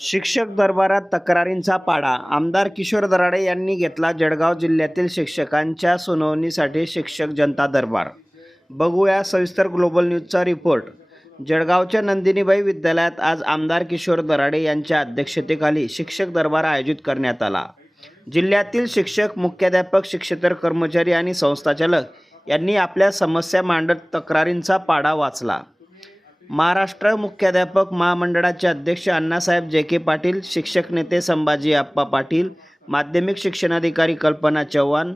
शिक्षक दरबारात तक्रारींचा पाडा. आमदार किशोर दराडे यांनी घेतला जळगाव जिल्ह्यातील शिक्षकांच्या सुनावणीसाठी शिक्षक जनता दरबार. बघूया सविस्तर ग्लोबल न्यूजचा रिपोर्ट. जळगावच्या नंदिनीबाई विद्यालयात आज आमदार किशोर दराडे यांच्या अध्यक्षतेखाली शिक्षक दरबार आयोजित करण्यात आला. जिल्ह्यातील शिक्षक, मुख्याध्यापक, शिक्षकेतर कर्मचारी आणि संस्थाचालक यांनी आपल्या समस्या मांडत तक्रारींचा पाडा वाचला. महाराष्ट्र मुख्याध्यापक महामंडळाचे अध्यक्ष अण्णासाहेब जे.के. पाटील, शिक्षक नेते संभाजी आप्पा पाटील, माध्यमिक शिक्षणाधिकारी कल्पना चव्हाण,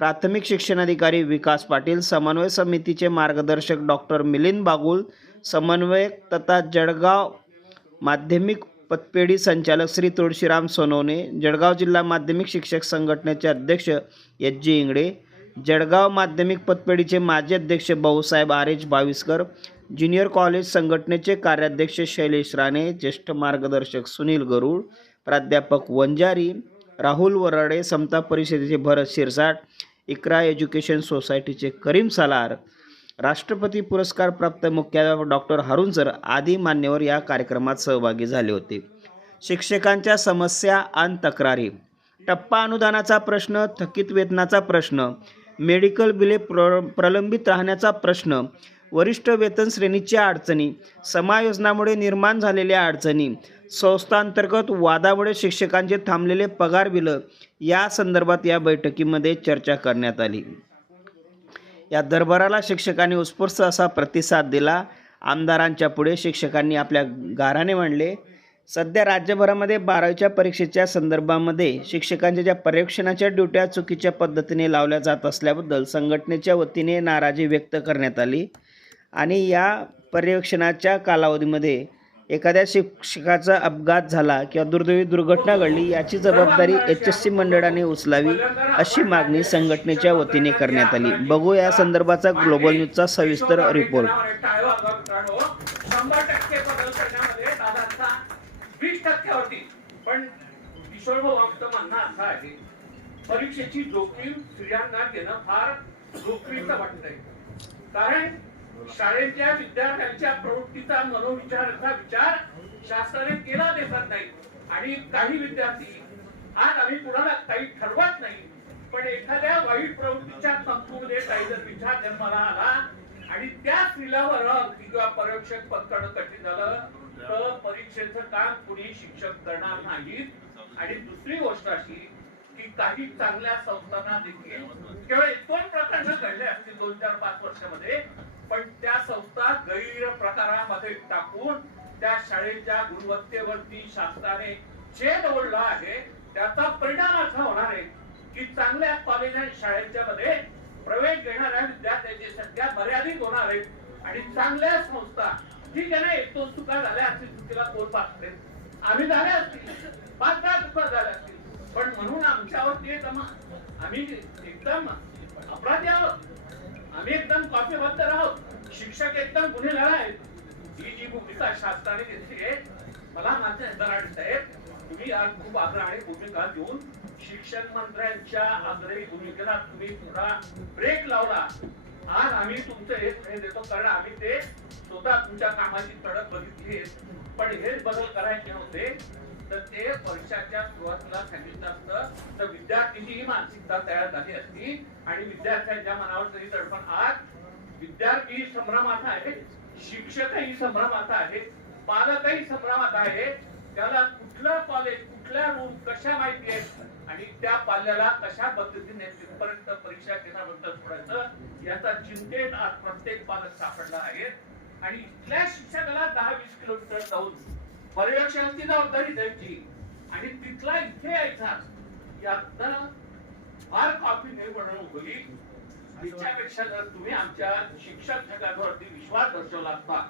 प्राथमिक शिक्षणाधिकारी विकास पाटील, समन्वय समितीचे मार्गदर्शक डॉक्टर मिलिंद बागुल, समन्वयक तथा जळगाव माध्यमिक पतपेढी संचालक श्री तुळशीराम सोनवणे, जळगाव जिल्हा माध्यमिक शिक्षक संघटनेचे अध्यक्ष एच.जी. इंगळे, जळगाव माध्यमिक पतपेढीचे माजी अध्यक्ष भाऊसाहेब आरेज भाविस्कर, ज्युनियर कॉलेज संघटनेचे कार्याध्यक्ष शैलेश राणे, ज्येष्ठ मार्गदर्शक सुनील गरुड, प्राध्यापक वंजारी, राहुल वराडे, समता परिषदेचे भरत शिरसाट, इकरा एज्युकेशन सोसायटीचे करीम सालार, राष्ट्रपती पुरस्कार प्राप्त मुख्याध्यापक डॉक्टर हारून सर आदी मान्यवर या कार्यक्रमात सहभागी झाले होते. शिक्षकांच्या समस्या आणि तक्रारी. टप्पा अनुदानाचा प्रश्न, थकीत वेतनाचा प्रश्न, मेडिकल बिले प्रलंबित राहण्याचा प्रश्न, वरिष्ठ वेतन श्रेणीच्या अडचणी, समायोजनामुळे निर्माण झालेल्या अडचणी, संस्थांतर्गत वादामुळे शिक्षकांचे थांबलेले पगार बिलं या संदर्भात या बैठकीमध्ये चर्चा करण्यात आली. या दरबाराला शिक्षकांनी उत्स्फूर्त असा प्रतिसाद दिला. आमदारांच्या पुढे शिक्षकांनी आपल्या गाऱ्हाणे मांडले. सध्या राज्यभरामध्ये 12वीच्या परीक्षेच्या संदर्भामध्ये शिक्षकांच्या ज्या पर्यवेक्षणाच्या ड्युट्या चुकीच्या पद्धतीने लावल्या जात असल्याबद्दल संघटनेच्या वतीने नाराजी व्यक्त करण्यात आली आणि या पर्यवेक्षणाच्या कालावधीमध्ये एखाद्या शिक्षकाचा अपघात झाला किंवा दुर्दैवी दुर्घटना घडली याची जबाबदारी HSC मंडळाने उचलावी अशी मागणी संघटनेच्या वतीने करण्यात आली. बघू या संदर्भाचा ग्लोबल न्यूजचा सविस्तर रिपोर्ट. 20% पण किशोर भाऊ आमचं म्हणणं असं आहे, परीक्षेची जोखीम स्त्रियांना घेणं फार जोखमीचं वाटतंय. कारण शाळेतल्या विद्यार्थ्यांच्या प्रवृत्तीचा, मनोविचाराचा विचार शासनाने केला दिसत नाही. आणि काही विद्यार्थी, आज आम्ही कुणाला काही ठरवत नाही, पण एखाद्या वाईट प्रवृत्तीच्या तंतूमध्ये काही जर विचार जन्माला आला आणि त्या स्त्रीलावर किंवा पर्यवेक्षक पद करणं कठीण झालं तर परीक्षेचं काम कुणी शिक्षक करणार नाहीत. आणि दुसरी गोष्ट अशी की काही चांगल्या संस्थांना देखील केवळ 1-2 प्रकरणं घडले असतील 2-4-5 वर्षामध्ये, पण त्या संस्था गैर प्रकारामध्ये टाकून त्या शाळेच्या गुणवत्तेवरती शासनाने छेद ओढला आहे. त्याचा परिणाम असा होणार आहे की चांगल्या कॉलेज आणि शाळेच्या मध्ये प्रवेश घेणाऱ्या विद्यार्थ्यांची संख्या मर्यादित होणार आहे आणि चांगल्या संस्था, ठीक आहे ना, 1-2 चुका झाल्या असतील, तिला कोण पाहते, आम्ही झाल्या असतील, 5-10 चुका झाल्या असतील, पण म्हणून आमच्यावरती आम्ही एकदम अपराधी आहोत, आम्ही एकदम कॉपीबद्ध आहोत, शिक्षक एकदम गुन्हेगार आहेत. ही जी भूमिका शासनाने घेतली आहे, मला माझे दराडे साहेब, तुम्ही आज खूप आग्रहाने भूमिका देऊन शिक्षण मंत्र्यांच्या आग्रही भूमिकेला तुम्ही थोडा ब्रेक लावला. आज आम्ही तुमचं हे देतो, कारण आम्ही ते स्वतः तुमच्या कामाची तडक बघितली, पण हेच बदल करायचे होते तर ते वर्षाच्या सुरुवातीला सांगितलं असतं तर विद्यार्थ्यांची ही मानसिकता तयार झाली असती आणि विद्यार्थ्यांच्या मनावर तरी तडफण. आज विद्यार्थी संभ्रमात आहे, शिक्षकही संभ्रमात आहे, पालकही संभ्रमात आहे. त्याला कुठलं कॉलेज, कुठल्या रूम कशा माहिती आहेत आणि त्या पाल्याला कशा पद्धतीने तिथपर्यंत परीक्षा केंद्राबद्दल सोडायचं याचा चिंतेत आज प्रत्येक पालक सापडला आहे. आणि इथल्या शिक्षकाला 10-20 किलोमीटर जाऊन पर्यवेक्षणाची जबाबदारी द्यायची आणि तिथला इथे यायचा, यातनं फार कॉपी नाही बनवून होईल. त्याच्यापेक्षा जर तुम्ही आमच्या शिक्षक जगावरती विश्वास दर्शवला असता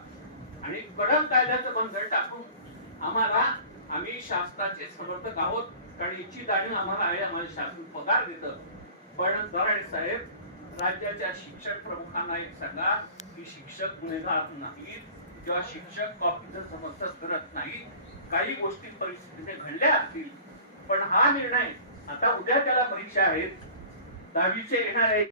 आणि कडक कायद्याचं बंधन टाकून आम्ही शासनाचे समर्थक आहोत, कारण याची जाणीव आम्हाला आहे, आम्हाला शासन पगार देतं. पण दराडे साहेब, राज्याच्या शिक्षक प्रमुखांना एक सांगा की शिक्षक गुन्हेगार नाहीत किंवा शिक्षक कॉपीचं समर्थन करत नाही. काही गोष्टी परिस्थितीने घडल्या असतील, पण हा निर्णय आता उद्या त्याला परीक्षा आहेत, 10वीचे येणार आहे.